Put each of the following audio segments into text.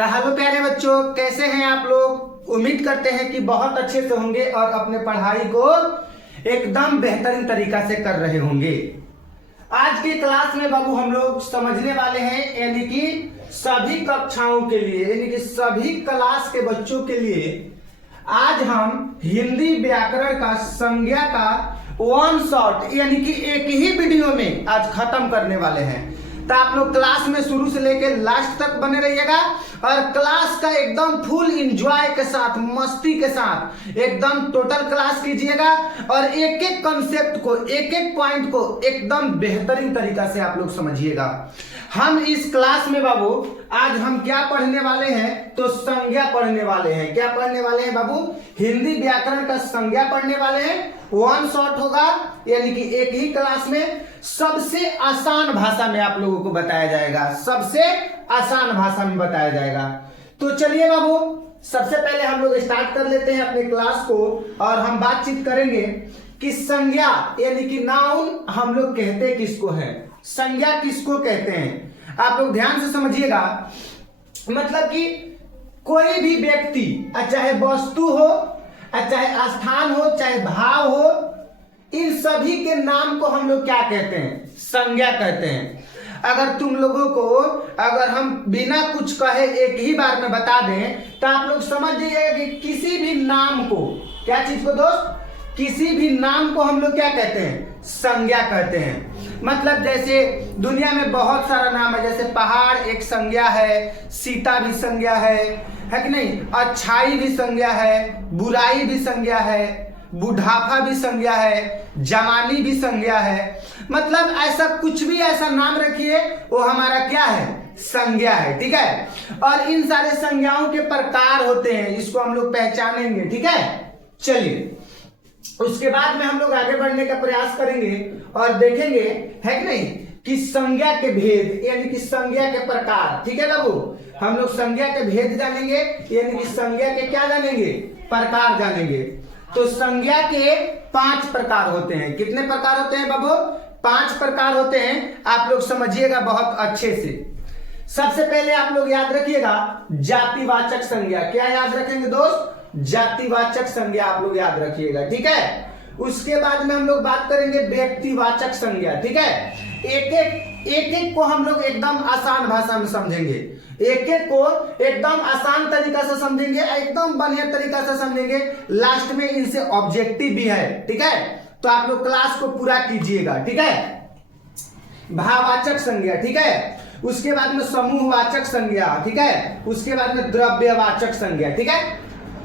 तो हेलो प्यारे बच्चों, कैसे हैं आप लोग। उम्मीद करते हैं कि बहुत अच्छे से होंगे और अपने पढ़ाई को एकदम बेहतरीन तरीका से कर रहे होंगे। आज की क्लास में बाबू हम लोग समझने वाले हैं, यानी कि सभी कक्षाओं के लिए, यानी कि सभी क्लास के बच्चों के लिए आज हम हिंदी व्याकरण का संज्ञा का वन शॉट यानी कि एक ही वीडियो में आज खत्म करने वाले हैं। तो आप लोग क्लास में शुरू से लेकर लास्ट तक बने रहिएगा और क्लास का एकदम फुल एंजॉय के साथ, मस्ती के साथ एकदम टोटल क्लास कीजिएगा और एक एक कॉन्सेप्ट को, एक एक पॉइंट को एकदम बेहतरीन तरीका से आप लोग समझिएगा। हम इस क्लास में बाबू आज हम क्या पढ़ने वाले हैं, तो संज्ञा पढ़ने वाले हैं। क्या पढ़ने वाले हैं बाबू? हिंदी व्याकरण का संज्ञा पढ़ने वाले हैं। वन शॉट होगा, यानी कि एक ही क्लास में सबसे आसान भाषा में आप लोगों को बताया जाएगा, सबसे आसान भाषा में बताया जाएगा। तो चलिए बाबू, सबसे पहले हम लोग स्टार्ट कर लेते हैं अपने क्लास को और हम बातचीत करेंगे कि संज्ञा यानी कि नाउन हम लोग कहते किसको है, संज्ञा किसको कहते हैं। आप लोग ध्यान से समझिएगा। मतलब कि कोई भी व्यक्ति, चाहे वस्तु हो, चाहे स्थान हो, चाहे भाव हो, इन सभी के नाम को हम लोग क्या कहते हैं? संज्ञा कहते हैं। अगर तुम लोगों को अगर हम बिना कुछ कहे एक ही बार में बता दें तो आप लोग समझ जाइएगा कि किसी भी नाम को, क्या चीज को दोस्त, किसी भी नाम को हम लोग क्या कहते हैं? संज्ञा कहते हैं। मतलब जैसे दुनिया में बहुत सारा नाम है, जैसे पहाड़ एक संज्ञा है, सीता भी संज्ञा है कि नहीं, अच्छाई भी संज्ञा है, बुराई भी संज्ञा है, बुढ़ापा भी संज्ञा है, जवानी भी संज्ञा है। मतलब ऐसा कुछ भी ऐसा नाम रखिए वो हमारा क्या है? संज्ञा है। ठीक है। और इन सारे संज्ञाओं के प्रकार होते हैं, इसको हम लोग पहचानेंगे। ठीक है। चलिए, उसके बाद में हम लोग आगे बढ़ने का प्रयास करेंगे और देखेंगे, है कि नहीं, कि संज्ञा के भेद यानी कि संज्ञा के प्रकार। ठीक है बाबू, हम लोग संज्ञा के भेद जानेंगे, यानी कि संज्ञा के क्या जानेंगे? प्रकार जानेंगे। तो संज्ञा के 5 प्रकार होते हैं। कितने प्रकार होते हैं बाबू? 5 प्रकार होते हैं। आप लोग समझिएगा बहुत अच्छे से। सबसे पहले आप लोग याद रखिएगा जातिवाचक संज्ञा। क्या याद रखेंगे दोस्त? जातिवाचक संज्ञा आप लोग याद रखिएगा। ठीक है। उसके बाद में हम लोग बात करेंगे व्यक्तिवाचक संज्ञा। ठीक है। एक एक को हम लोग एकदम आसान भाषा में समझेंगे, एक एक को एकदम आसान तरीका से समझेंगे, एकदम बढ़िया तरीका से समझेंगे। लास्ट में इनसे ऑब्जेक्टिव भी है। ठीक है। तो आप लोग क्लास को पूरा कीजिएगा। ठीक है। भाववाचक संज्ञा। ठीक है। उसके बाद में समूहवाचक संज्ञा। ठीक है। उसके बाद में द्रव्यवाचक संज्ञा। ठीक है।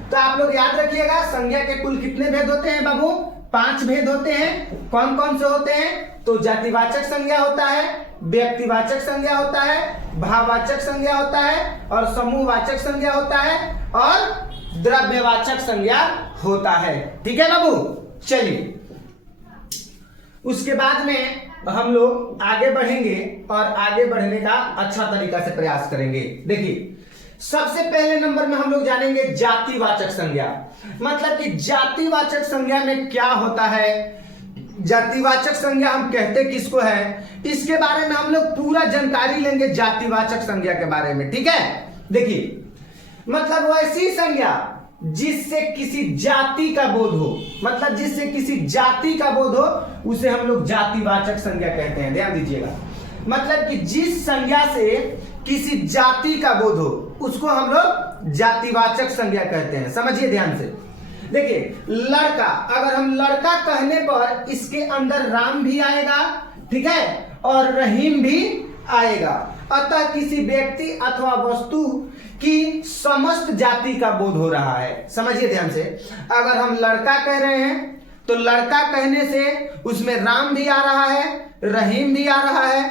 तो आप लोग याद रखिएगा संज्ञा के कुल कितने भेद होते हैं बाबू? 5 भेद होते हैं। कौन कौन से होते हैं? तो जातिवाचक संज्ञा होता है, व्यक्तिवाचक संज्ञा होता है, भाववाचक संज्ञा होता है और समूहवाचक संज्ञा होता है और द्रव्यवाचक संज्ञा होता है। ठीक है बाबू। चलिए, उसके बाद में हम लोग आगे बढ़ेंगे और आगे बढ़ने का अच्छा तरीका से प्रयास करेंगे। देखिए, सबसे पहले नंबर में हम लोग जानेंगे जातिवाचक संज्ञा। मतलब कि जातिवाचक संज्ञा में क्या होता है, जातिवाचक संज्ञा हम कहते किसको है, इसके बारे में हम लोग पूरा जानकारी लेंगे जातिवाचक संज्ञा के बारे में। ठीक है। देखिए, मतलब वैसी संज्ञा जिससे किसी जाति का बोध हो, मतलब जिससे किसी जाति का बोध हो, उसे हम लोग जातिवाचक संज्ञा कहते हैं। ध्यान दीजिएगा। मतलब कि जिस संज्ञा से किसी जाति का बोध हो उसको हम लोग जातिवाचक संज्ञा कहते हैं। समझिए ध्यान से। देखिए, लड़का, अगर हम लड़का कहने पर इसके अंदर राम भी आएगा, ठीक है, और रहीम भी आएगा। अतः किसी व्यक्ति अथवा वस्तु की समस्त जाति का बोध हो रहा है। समझिए ध्यान से। अगर हम लड़का कह रहे हैं तो लड़का कहने से उसमें राम भी आ रहा है, रहीम भी आ रहा है,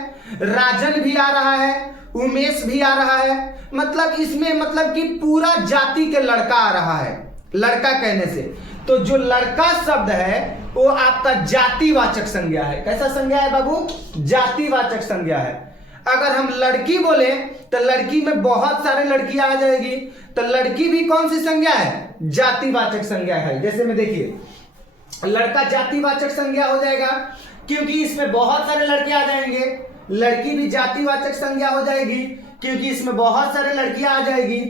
राजन भी आ रहा है, उमेश भी आ रहा है। मतलब इसमें मतलब कि पूरा जाति के लड़का आ रहा है लड़का कहने से। तो जो लड़का शब्द है वो आपका जातिवाचक संज्ञा है। कैसा संज्ञा है बाबू? जातिवाचक संज्ञा है। अगर हम लड़की बोले तो लड़की में बहुत सारे लड़कियां आ जाएगी, तो लड़की भी कौन सी संज्ञा है? जातिवाचक संज्ञा है। जैसे में देखिए, लड़का जातिवाचक संज्ञा हो जाएगा क्योंकि इसमें बहुत सारे लड़के आ जाएंगे। लड़की भी जातिवाचक संज्ञा हो जाएगी क्योंकि इसमें बहुत सारे लड़कियां आ जाएगी।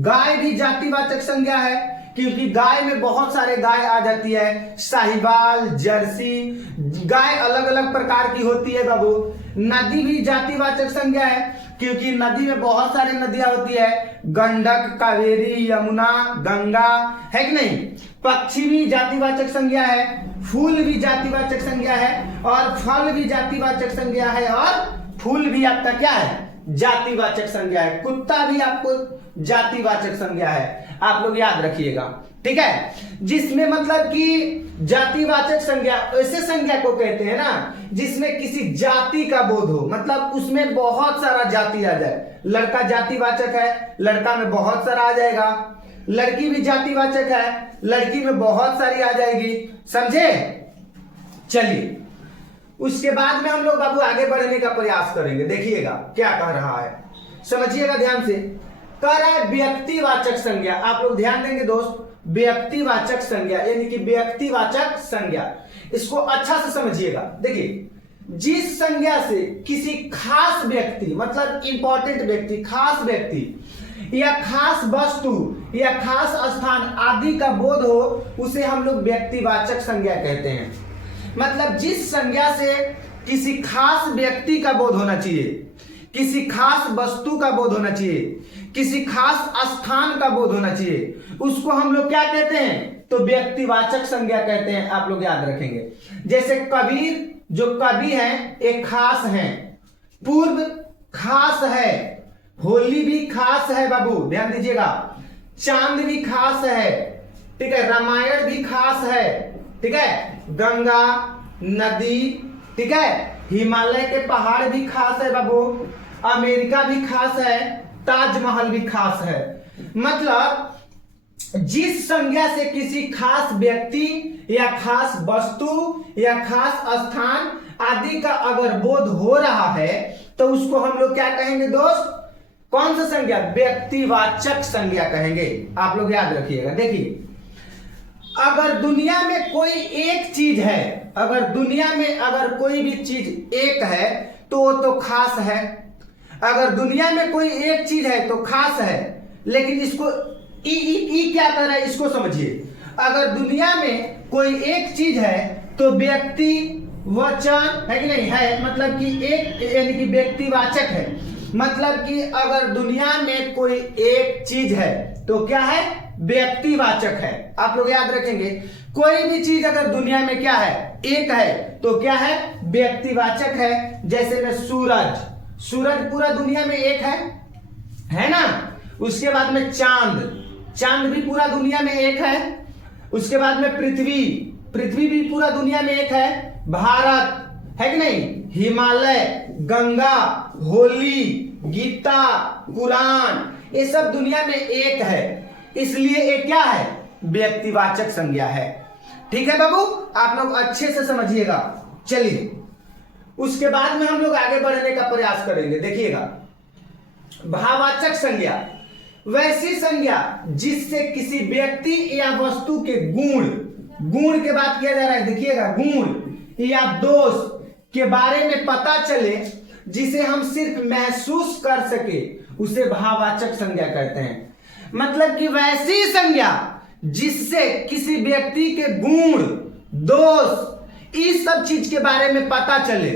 गाय भी जातिवाचक संज्ञा है, क्योंकि गाय में बहुत सारे गाय आ जाती है, साहिवाल, जर्सी, गाय अलग अलग प्रकार की होती है बाबू। नदी भी जातिवाचक संज्ञा है, क्योंकि नदी में बहुत सारी नदियां होती है, गंडक, कावेरी, यमुना, गंगा, है कि नहीं। पक्षी भी जातिवाचक संज्ञा है, फूल भी जातिवाचक संज्ञा है, और फल भी जातिवाचक संज्ञा है, और फूल भी आपका क्या है, जातिवाचक संज्ञा है। कुत्ता भी आपको जातिवाचक संज्ञा है, आप लोग याद रखिएगा, ठीक है। जिसमें मतलब कि जातिवाचक संज्ञा ऐसे संज्ञा को कहते हैं ना जिसमें किसी जाति का बोध हो, मतलब उसमें बहुत सारा जाति आ जाए। लड़का जातिवाचक है, लड़का में बहुत सारा आ जाएगा। लड़की भी जातिवाचक है, लड़की में बहुत सारी आ जाएगी, समझे। चलिए, उसके बाद में हम लोग बाबू आगे बढ़ने का प्रयास करेंगे। देखिएगा क्या कह रहा है, समझिएगा ध्यान से। कह रहा है व्यक्तिवाचक संज्ञा। आप लोग ध्यान देंगे दोस्त, व्यक्तिवाचक संज्ञा यानी कि व्यक्तिवाचक संज्ञा, इसको अच्छा से समझिएगा। देखिए, जिस संज्ञा से किसी खास व्यक्ति, मतलब इंपॉर्टेंट व्यक्ति, खास व्यक्ति या खास वस्तु या खास स्थान आदि का बोध हो, उसे हम लोग व्यक्तिवाचक संज्ञा कहते हैं। मतलब जिस संज्ञा से किसी खास व्यक्ति का बोध होना चाहिए, किसी खास वस्तु का बोध होना चाहिए, किसी खास स्थान का बोध होना चाहिए, उसको हम लोग क्या कहते हैं, तो व्यक्तिवाचक संज्ञा कहते हैं। आप लोग याद रखेंगे। जैसे कबीर जो कवि हैं एक खास हैं, पूर्व खास है, होली भी खास है बाबू, ध्यान दीजिएगा, चांद भी खास है, ठीक है, रामायण भी खास है, ठीक है, गंगा नदी, ठीक है, हिमालय के पहाड़ भी खास है बाबू, अमेरिका भी खास है, ताजमहल भी खास है। मतलब जिस संज्ञा से किसी खास व्यक्ति या खास वस्तु या खास स्थान आदि का अगर बोध हो रहा है तो उसको हम लोग क्या कहेंगे दोस्त, कौन सा संज्ञा, व्यक्तिवाचक संज्ञा कहेंगे। आप लोग याद रखिएगा। देखिए, अगर दुनिया में कोई एक चीज है, अगर दुनिया में अगर कोई भी चीज एक है तो वो तो खास है। अगर दुनिया में कोई एक चीज है तो खास है, लेकिन इसको ई क्या कर रहा है, इसको समझिए। अगर दुनिया में कोई एक चीज है तो व्यक्ति वचन है कि नहीं है, मतलब कि एक यानी कि व्यक्तिवाचक है। मतलब कि अगर दुनिया में कोई एक चीज है तो क्या है, व्यक्तिवाचक है। आप लोग याद रखेंगे, कोई भी चीज अगर दुनिया में क्या है, एक है, तो क्या है, व्यक्तिवाचक है। जैसे में सूरज, सूरज पूरा दुनिया में एक है ना। उसके बाद में चांद, चांद भी पूरा दुनिया में एक है। उसके बाद में पृथ्वी, पृथ्वी भी पूरा दुनिया में एक है। भारत है कि नहीं, हिमालय, गंगा, होली, गीता, कुरान, ये सब दुनिया में एक है, इसलिए ये क्या है, व्यक्तिवाचक संज्ञा है। ठीक है बाबू, आप लोग अच्छे से समझिएगा। चलिए, उसके बाद में हम लोग आगे बढ़ने का प्रयास करेंगे। देखिएगा, भाववाचक संज्ञा, वैसी संज्ञा जिससे किसी व्यक्ति या वस्तु के गुण, गुण के बात किया जा रहा है, देखिएगा, गुण या दोष के बारे में पता चले, जिसे हम सिर्फ महसूस कर सके, उसे भाववाचक संज्ञा कहते हैं। मतलब कि वैसी संज्ञा जिससे किसी व्यक्ति के गुण, दोष, इस सब चीज के बारे में पता चले,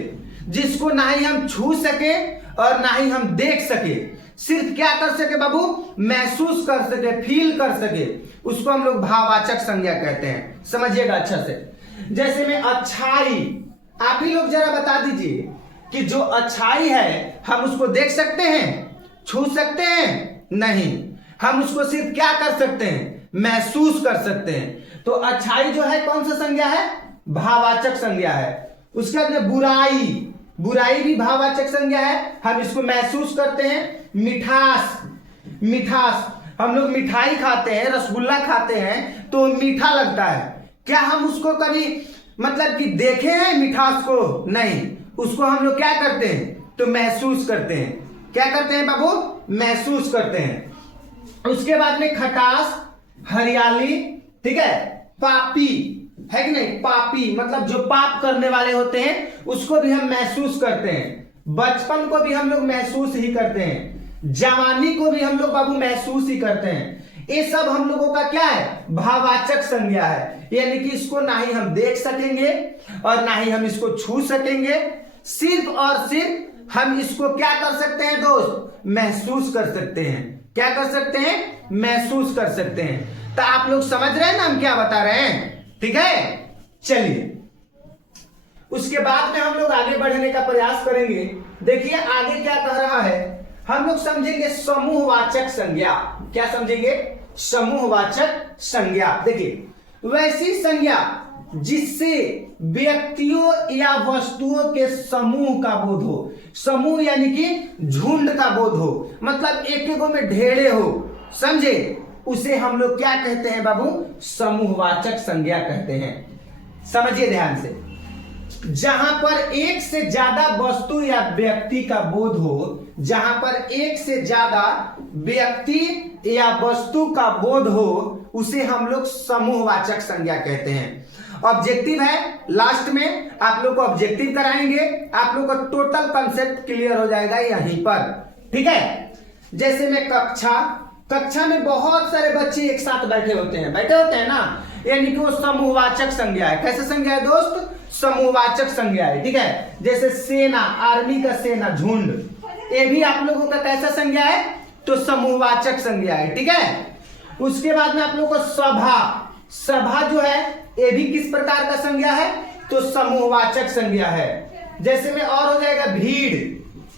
जिसको ना ही हम छू सके और ना ही हम देख सके, सिर्फ क्या कर सके बाबू, महसूस कर सके, फील कर सके, उसको हम लोग भाववाचक संज्ञा कहते हैं। समझिएगा अच्छा से। जैसे में अच्छाई, आप ही लोग जरा बता दीजिए कि जो अच्छाई है हम उसको देख सकते हैं, छू सकते हैं? नहीं, हम उसको सिर्फ क्या कर सकते हैं, महसूस कर सकते हैं। तो अच्छाई जो है कौन सा संज्ञा है, भाववाचक संज्ञा है। उसके बाद में बुराई, बुराई भी भाववाचक संज्ञा है, हम इसको महसूस करते हैं। मिठास, मिठास, हम लोग मिठाई खाते हैं, रसगुल्ला खाते हैं तो मीठा लगता है, क्या हम उसको कभी मतलब कि देखे हैं मिठास को? नहीं, उसको हम लोग क्या करते हैं, तो महसूस करते हैं। क्या करते हैं बाबू, महसूस करते हैं। उसके बाद में खटास, हरियाली, ठीक है, पापी है कि नहीं, पापी मतलब जो पाप करने वाले होते हैं उसको भी हम महसूस करते हैं। बचपन को भी हम लोग महसूस ही करते हैं। जवानी को भी हम लोग बाबू महसूस ही करते हैं। ये सब हम लोगों का क्या है, भाववाचक संज्ञा है, यानी कि इसको ना ही हम देख सकेंगे और ना ही हम इसको छू सकेंगे, सिर्फ और सिर्फ हम इसको क्या कर सकते हैं दोस्त, महसूस कर सकते हैं। क्या कर सकते हैं, महसूस कर सकते हैं। तो आप लोग समझ रहे हैं ना हम क्या बता रहे हैं, ठीक है। चलिए उसके बाद में हम लोग आगे बढ़ने का प्रयास करेंगे। देखिए आगे क्या कह रहा है, हम लोग समझेंगे समूहवाचक संज्ञा। क्या समझेंगे, समूहवाचक संज्ञा। देखिए वैसी संज्ञा जिससे व्यक्तियों या वस्तुओं के समूह का बोध हो। समूह यानी कि झुंड का बोध हो, मतलब एक एक में ढेरे हो, समझे, उसे हम लोग क्या कहते हैं बाबू, समूहवाचक संज्ञा कहते हैं। समझिए ध्यान से, जहां पर एक से ज्यादा वस्तु या व्यक्ति का बोध हो, जहां पर एक से ज्यादा व्यक्ति या वस्तु का बोध हो, उसे हम लोग समूहवाचक संज्ञा कहते हैं। ऑब्जेक्टिव है, लास्ट में आप लोग को ऑब्जेक्टिव कराएंगे, आप लोग का टोटल कंसेप्ट क्लियर हो जाएगा यहीं पर, ठीक है। जैसे में कक्षा में बहुत सारे बच्चे एक साथ बैठे होते हैं ना, यानी कि वो समूहवाचक संज्ञा है। कैसे संज्ञा है दोस्त, समूहवाचक संज्ञा है, ठीक है। जैसे सेना, आर्मी का सेना, झुंड, ये भी आप लोगों का कैसा संज्ञा है, तो समूहवाचक संज्ञा है, ठीक है। उसके बाद में आप लोगों को सभा जो है, ये भी किस प्रकार का संज्ञा है, तो समूहवाचक संज्ञा है। जैसे में और हो जाएगा भीड़,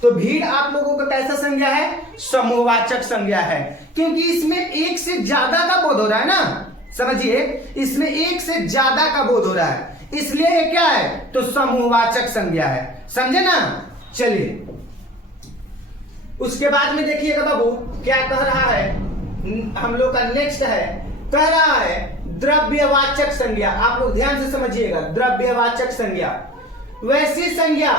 तो भीड़ आप लोगों का कैसा संज्ञा है, समूहवाचक संज्ञा है, क्योंकि इसमें एक से ज्यादा का बोध हो रहा है ना। समझिए, इसमें एक से ज्यादा का बोध हो रहा है, इसलिए ये क्या है, तो समूहवाचक संज्ञा है। समझे ना। चलिए उसके बाद में देखिएगा बाबू क्या कह रहा है, हम लोग का नेक्स्ट है, कह रहा है द्रव्यवाचक संज्ञा। आप लोग ध्यान से समझिएगा, द्रव्यवाचक संज्ञा वैसी संज्ञा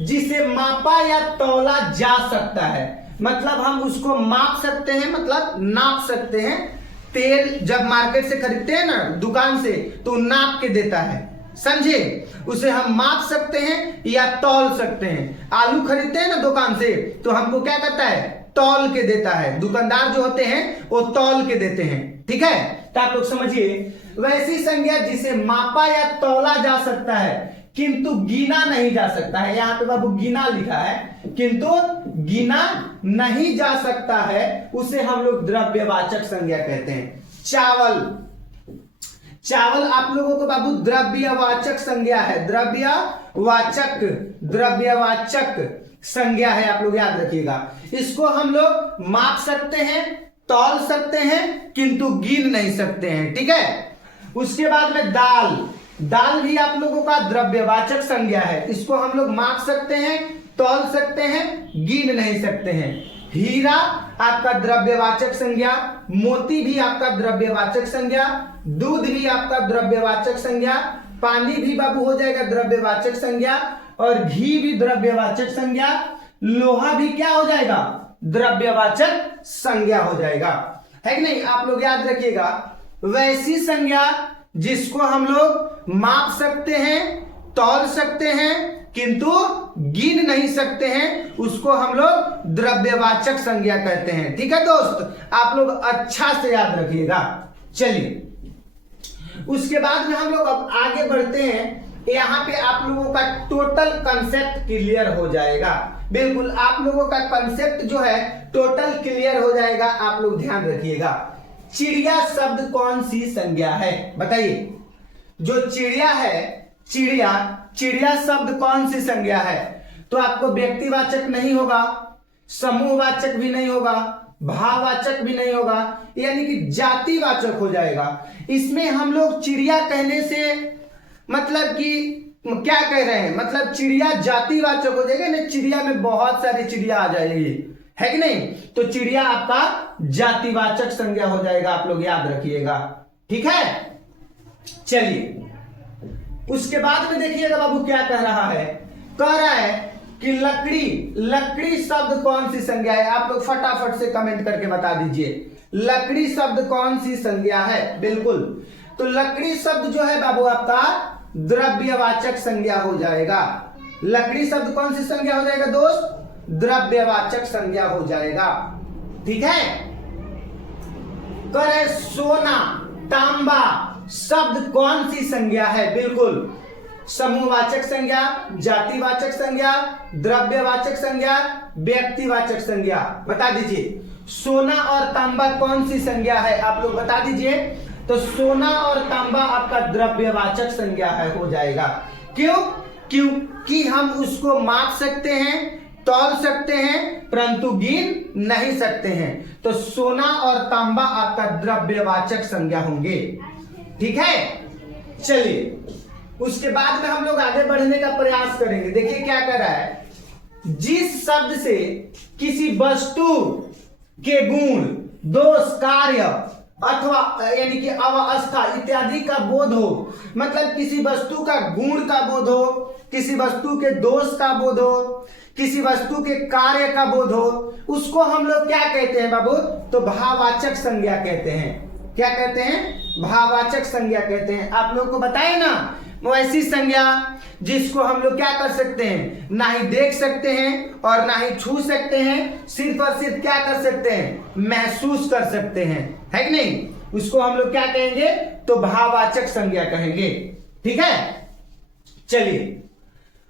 जिसे मापा या तौला जा सकता है, मतलब हम उसको माप सकते हैं, मतलब नाप सकते हैं। तेल जब मार्केट से खरीदते हैं ना, दुकान से, तो नाप के देता है, समझे, उसे हम माप सकते हैं या तौल सकते हैं। आलू खरीदते हैं ना दुकान से, तो हमको क्या करता है, तौल के देता है। दुकानदार जो होते हैं वो तौल के देते हैं, ठीक है। तो आप लोग समझिए, वैसी संज्ञा जिसे मापा या तौला जा सकता है किंतु गिना नहीं जा सकता है। यहाँ पे बाबू गिना लिखा है, किंतु गिना नहीं जा सकता है, उसे हम लोग द्रव्यवाचक संज्ञा कहते हैं। चावल आप लोगों को बाबू द्रव्यवाचक संज्ञा है, द्रव्यवाचक संज्ञा है, आप लोग याद रखिएगा। इसको हम लोग माप सकते हैं, तौल सकते हैं, किंतु गिन नहीं सकते हैं, ठीक है। उसके बाद में दाल भी आप लोगों का द्रव्यवाचक संज्ञा है, इसको हम लोग माप सकते हैं, तौल सकते हैं, गिन नहीं सकते हैं। हीरा आपका द्रव्यवाचक संज्ञा, मोती भी आपका द्रव्यवाचक संज्ञा, दूध भी आपका द्रव्यवाचक संज्ञा, पानी भी बाबू हो जाएगा द्रव्यवाचक संज्ञा, और घी भी द्रव्यवाचक संज्ञा, लोहा भी क्या हो जाएगा, द्रव्यवाचक संज्ञा हो जाएगा, है कि नहीं। आप लोग याद रखिएगा, वैसी संज्ञा जिसको हम लोग माप सकते हैं, तौल सकते हैं, किंतु गिन नहीं सकते हैं, उसको हम लोग द्रव्यवाचक संज्ञा कहते हैं, ठीक है दोस्त। आप लोग अच्छा से याद रखिएगा। चलिए उसके बाद में हम लोग अब आगे बढ़ते हैं। यहाँ पे आप लोगों का टोटल कंसेप्ट क्लियर हो जाएगा, बिल्कुल आप लोगों का कंसेप्ट जो है टोटल क्लियर हो जाएगा। आप लोग ध्यान रखिएगा, चिड़िया शब्द कौन सी संज्ञा है, बताइए। जो चिड़िया है, चिड़िया शब्द कौन सी संज्ञा है, तो आपको व्यक्तिवाचक नहीं होगा, समूहवाचक भी नहीं होगा, भाववाचक भी नहीं होगा, यानी कि जातिवाचक हो जाएगा। इसमें हम लोग चिड़िया कहने से मतलब कि क्या कह रहे हैं, मतलब चिड़िया जातिवाचक हो जाएगा ना, चिड़िया में बहुत सारी चिड़िया आ जाएगी, है कि नहीं। तो चिड़िया आपका जातिवाचक संज्ञा हो जाएगा, आप लोग याद रखिएगा, ठीक है। चलिए उसके बाद में देखिएगा बाबू क्या कह रहा है, कह रहा है कि लकड़ी शब्द कौन सी संज्ञा है। आप लोग फटाफट से कमेंट करके बता दीजिए, लकड़ी शब्द कौन सी संज्ञा है। बिल्कुल, तो लकड़ी शब्द जो है बाबू आपका द्रव्यवाचक संज्ञा हो जाएगा। लकड़ी शब्द कौन सी संज्ञा हो जाएगा दोस्त, द्रव्यवाचक संज्ञा हो जाएगा। ठीक है, करे सोना, तांबा शब्द कौन सी संज्ञा है? बिल्कुल समूहवाचक संज्ञा, जातिवाचक संज्ञा, द्रव्यवाचक संज्ञा, व्यक्तिवाचक संज्ञा। बता दीजिए सोना और तांबा कौन सी संज्ञा है, आप लोग बता दीजिए। तो सोना और तांबा आपका द्रव्यवाचक संज्ञा है, हो जाएगा। क्यों? क्योंकि हम उसको माप सकते हैं, तौल सकते हैं, परंतु गिन नहीं सकते हैं। तो सोना और तांबा आपका द्रव्यवाचक संज्ञा होंगे। ठीक है, चलिए उसके बाद में हम लोग आगे बढ़ने का प्रयास करेंगे। देखिए क्या कर रहा है, जिस शब्द से किसी वस्तु के गुण, दोष, कार्य अथवा यानी कि अवस्था इत्यादि का बोध हो, मतलब किसी वस्तु का गुण का बोध हो, किसी वस्तु के दोष का बोध हो, किसी वस्तु के कार्य का बोध हो, उसको हम लोग क्या कहते हैं बाबू? तो भाववाचक संज्ञा कहते हैं। क्या कहते हैं? भाववाचक संज्ञा कहते हैं। आप लोग को बताए ना, वो ऐसी संज्ञा जिसको हम लोग क्या कर सकते हैं, ना ही देख सकते हैं और ना ही छू सकते हैं, सिर्फ और सिर्फ क्या कर सकते हैं, महसूस कर सकते हैं, है कि नहीं? उसको हम लोग क्या कहेंगे? तो भाववाचक संज्ञा कहेंगे। ठीक है, चलिए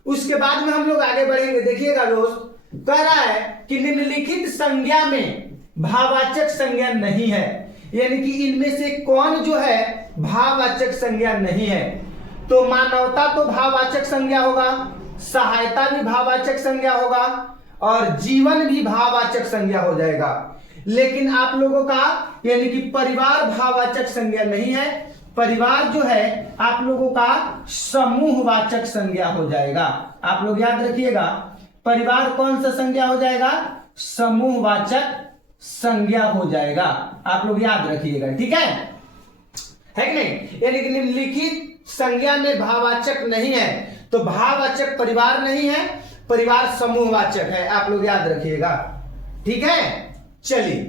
उसके बाद में हम लोग आगे बढ़ेंगे। देखिएगा दोस्त, कह रहा है कि निम्नलिखित संज्ञा में भाववाचक संज्ञा नहीं है, यानी कि इनमें से कौन जो है भाववाचक संज्ञा नहीं है? तो मानवता तो भाववाचक संज्ञा होगा, सहायता भी भाववाचक संज्ञा होगा और जीवन भी भाववाचक संज्ञा हो जाएगा। लेकिन आप लोगों का यानी कि परिवार भाववाचक संज्ञा नहीं है। परिवार जो है आप लोगों का समूहवाचक संज्ञा हो जाएगा। आप लोग याद रखिएगा, परिवार कौन सा संज्ञा हो जाएगा? समूहवाचक संज्ञा हो जाएगा। आप लोग याद रखिएगा, ठीक है कि नहीं? यानी कि निम्नलिखित संज्ञा में भाववाचक नहीं है, तो भाववाचक परिवार नहीं है, परिवार समूहवाचक है। आप लोग याद रखिएगा, ठीक है। चलिए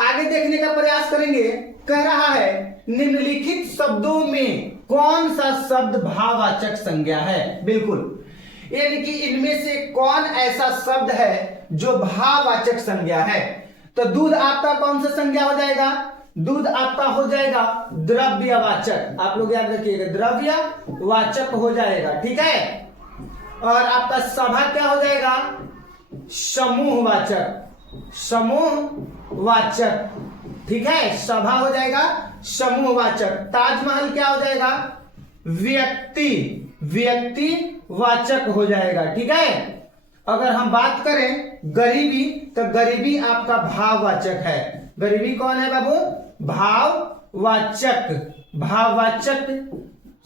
आगे देखने का प्रयास करेंगे। कह रहा है निम्नलिखित शब्दों में कौन सा शब्द भाववाचक संज्ञा है? बिल्कुल, यानी कि इनमें से कौन ऐसा शब्द है जो भाववाचक संज्ञा है? तो दूध आपका कौन सा संज्ञा हो जाएगा? दूध आपका हो जाएगा द्रव्यवाचक। आप लोग याद रखिएगा, द्रव्यवाचक हो जाएगा, ठीक है। और आपका सभा क्या हो जाएगा? समूहवाचक, समूहवाचक, ठीक है। सभा हो जाएगा समूहवाचक। ताजमहल क्या हो जाएगा? व्यक्ति, व्यक्तिवाचक हो जाएगा, ठीक है। अगर हम बात करें गरीबी, तो गरीबी आपका भाववाचक है। गरीबी कौन है बाबू? भाववाचक, भाववाचक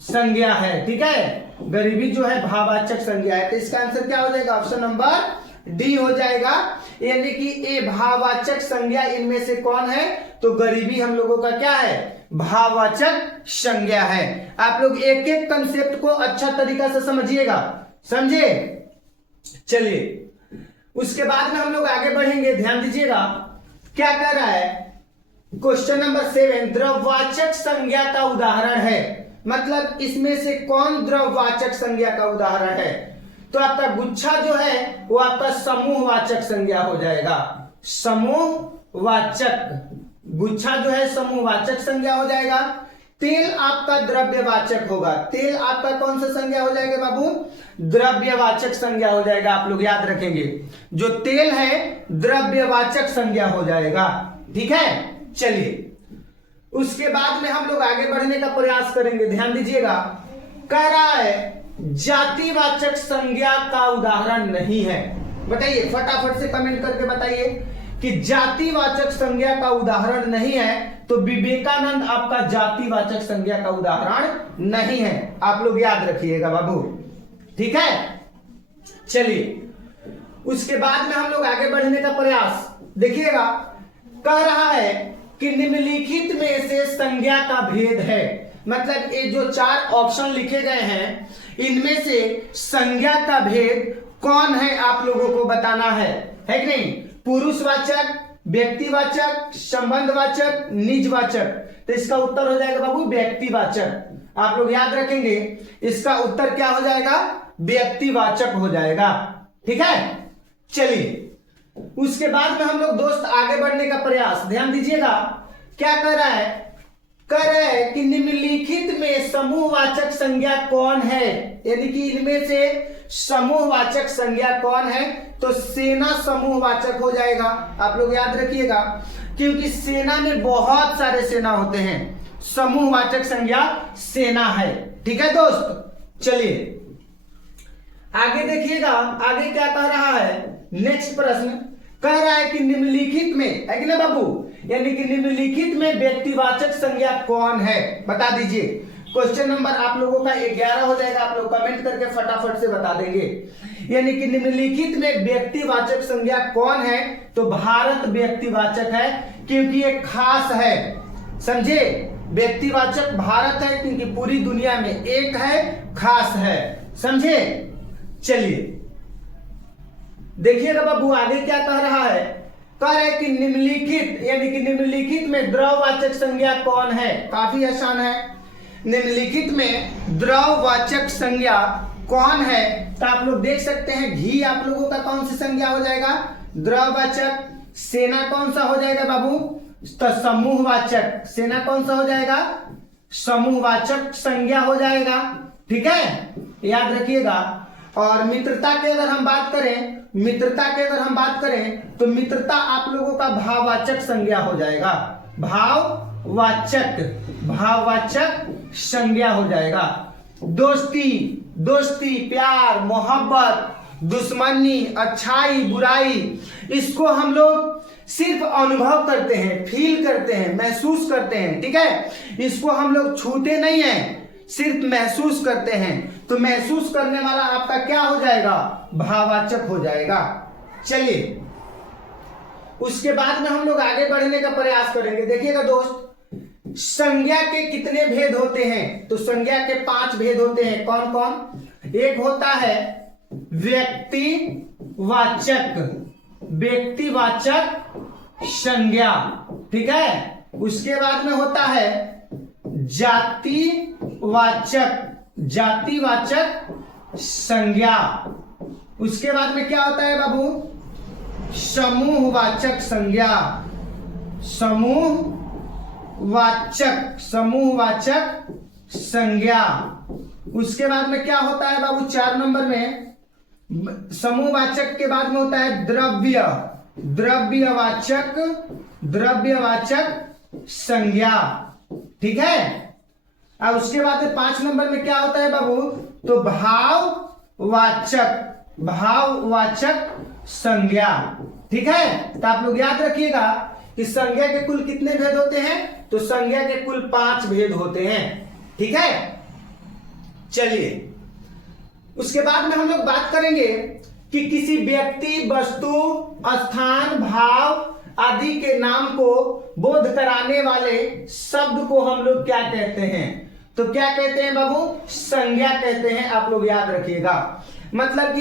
संज्ञा है, ठीक है। गरीबी जो है भाववाचक संज्ञा है, तो इसका आंसर क्या हो जाएगा? ऑप्शन नंबर डी हो जाएगा। यानी कि ए भाववाचक संज्ञा इनमें से कौन है? तो गरीबी हम लोगों का क्या है? भाववाचक संज्ञा है। आप लोग एक एक कंसेप्ट को अच्छा तरीका से समझिएगा, समझे? चलिए उसके बाद में हम लोग आगे बढ़ेंगे। ध्यान दीजिएगा क्या कह रहा है क्वेश्चन नंबर 7। द्रव्यवाचक संज्ञा का उदाहरण है, मतलब इसमें से कौन द्रव्यवाचक संज्ञा का उदाहरण है? तो आपका गुच्छा जो है वो आपका समूहवाचक संज्ञा हो जाएगा। समूहवाचक, गुच्छा जो है समूहवाचक संज्ञा हो जाएगा। तेल आपका द्रव्यवाचक होगा। तेल आपका कौन सा संज्ञा हो जाएगा बाबू? द्रव्यवाचक संज्ञा हो जाएगा। आप लोग याद रखेंगे, जो तेल है द्रव्यवाचक संज्ञा हो जाएगा, ठीक है। चलिए उसके बाद में हम लोग आगे बढ़ने का प्रयास करेंगे। ध्यान दीजिएगा, कह रहा है जातिवाचक संज्ञा का उदाहरण नहीं है। बताइए फटाफट से कमेंट करके बताइए कि जातिवाचक संज्ञा का उदाहरण नहीं है। तो विवेकानंद आपका जातिवाचक संज्ञा का उदाहरण नहीं है। आप लोग याद रखिएगा बाबू, ठीक है। चलिए उसके बाद में हम लोग आगे बढ़ने का प्रयास देखिएगा। कह रहा है कि निम्नलिखित में से संज्ञा का भेद है, मतलब ये जो 4 ऑप्शन लिखे गए हैं इनमें से संज्ञा का भेद कौन है आप लोगों को बताना है कि नहीं? पुरुषवाचक, व्यक्तिवाचक, संबंधवाचक, निजवाचक। तो इसका उत्तर हो जाएगा बाबू व्यक्तिवाचक। आप लोग याद रखेंगे, इसका उत्तर क्या हो जाएगा? व्यक्तिवाचक हो जाएगा, ठीक है। चलिए उसके बाद में हम लोग दोस्त आगे बढ़ने का प्रयास, ध्यान दीजिएगा क्या कर रहा है, कह रहा है कि निम्नलिखित में समूहवाचक संज्ञा कौन है, यानी कि इनमें से समूहवाचक संज्ञा कौन है, तो सेना समूहवाचक हो जाएगा। आप लोग याद रखिएगा क्योंकि सेना में बहुत सारे सेना होते हैं, समूहवाचक संज्ञा सेना है। ठीक है दोस्त, चलिए आगे देखिएगा, आगे क्या कह रहा है, नेक्स्ट प्रश्न कह रहा है कि निम्नलिखित में, है कि ना बाबू, यानी कि निम्नलिखित में व्यक्तिवाचक संज्ञा कौन है, बता दीजिए। क्वेश्चन नंबर आप लोगों का 11 हो जाएगा, आप लोग कमेंट करके फटाफट से बता देंगे। यानी कि निम्नलिखित में व्यक्तिवाचक संज्ञा कौन है, तो भारत व्यक्तिवाचक है क्योंकि ये खास है, समझे, व्यक्तिवाचक भारत है क्योंकि पूरी दुनिया में एक है, खास है, समझे। चलिए देखिएगा बाबू आगे क्या कह रहा है, कह रहा है कि निम्नलिखित, यानी कि निम्नलिखित में द्रववाचक संज्ञा कौन है, काफी आसान है। निम्नलिखित में द्रववाचक संज्ञा कौन है, तो आप लोग देख सकते हैं घी आप लोगों का कौन सी संज्ञा हो जाएगा, द्रववाचक। सेना कौन सा हो जाएगा बाबू, तो समूहवाचक। सेना कौन सा हो जाएगा, समूहवाचक संज्ञा हो जाएगा। ठीक है, याद रखिएगा। और मित्रता की अगर हम बात करें, मित्रता की अगर हम बात करें तो मित्रता आप लोगों का भाववाचक संज्ञा हो जाएगा, भाववाचक, भाववाचक संज्ञा हो जाएगा। दोस्ती, दोस्ती, प्यार, मोहब्बत, दुश्मनी, अच्छाई, बुराई, इसको हम लोग सिर्फ अनुभव करते हैं, फील करते हैं, महसूस करते हैं। ठीक है, इसको हम लोग छूते नहीं हैं, सिर्फ महसूस करते हैं। तो महसूस करने वाला आपका क्या हो जाएगा, भाववाचक हो जाएगा। चलिए उसके बाद में हम लोग आगे बढ़ने का प्रयास करेंगे। देखिएगा दोस्त, संज्ञा के कितने भेद होते हैं, तो संज्ञा के 5 भेद होते हैं। कौन कौन, एक होता है व्यक्तिवाचक, व्यक्तिवाचक संज्ञा। ठीक है, उसके बाद में होता है जातिवाचक, जातिवाचक संज्ञा। उसके बाद में क्या होता है बाबू, समूहवाचक संज्ञा, समूहवाचक, समूहवाचक संज्ञा। उसके बाद में क्या होता है बाबू, 4 नंबर में समूहवाचक के बाद में होता है द्रव्य, द्रव्यवाचक, द्रव्यवाचक संज्ञा। ठीक है, अब उसके बाद 5 नंबर में क्या होता है बाबू, तो भाववाचक, भाववाचक संज्ञा। ठीक है, तो आप लोग याद रखिएगा कि संज्ञा के कुल कितने भेद होते हैं, तो संज्ञा के कुल 5 भेद होते हैं। ठीक है, चलिए उसके बाद में हम लोग बात करेंगे कि किसी व्यक्ति, वस्तु, स्थान, भाव आदि के नाम को बोध कराने वाले शब्द को हम लोग क्या कहते हैं, तो क्या कहते हैं बाबू, संज्ञा कहते हैं। आप लोग याद रखिएगा, मतलब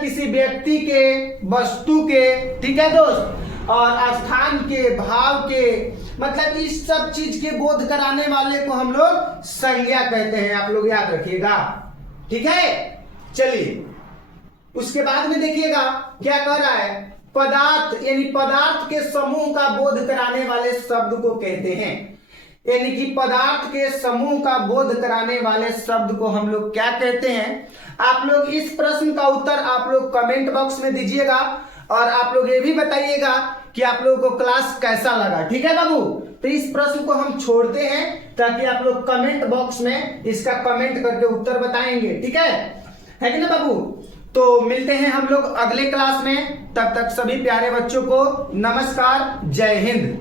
किसी व्यक्ति के, वस्तु के, ठीक है दोस्त, और स्थान के, भाव के, मतलब इस सब चीज के बोध कराने वाले को हम लोग संज्ञा कहते हैं। आप लोग याद रखिएगा। ठीक है, चलिए उसके बाद में देखिएगा क्या कह रहा है, पदार्थ, यानी पदार्थ के समूह का बोध कराने वाले शब्द को कहते हैं। यानी कि पदार्थ के समूह का बोध कराने वाले शब्द को हम लोग क्या कहते हैं। आप लोग इस प्रश्न का उत्तर आप लोग कमेंट बॉक्स में दीजिएगा और आप लोग ये भी बताइएगा कि आप लोगों को क्लास कैसा लगा। ठीक है बाबू, तो इस प्रश्न को हम छोड़ते हैं ताकि आप लोग कमेंट बॉक्स में इसका कमेंट करके उत्तर बताएंगे। ठीक है कि ना बाबू। तो मिलते हैं हम लोग अगले क्लास में, तब तक सभी प्यारे बच्चों को नमस्कार, जय हिंद।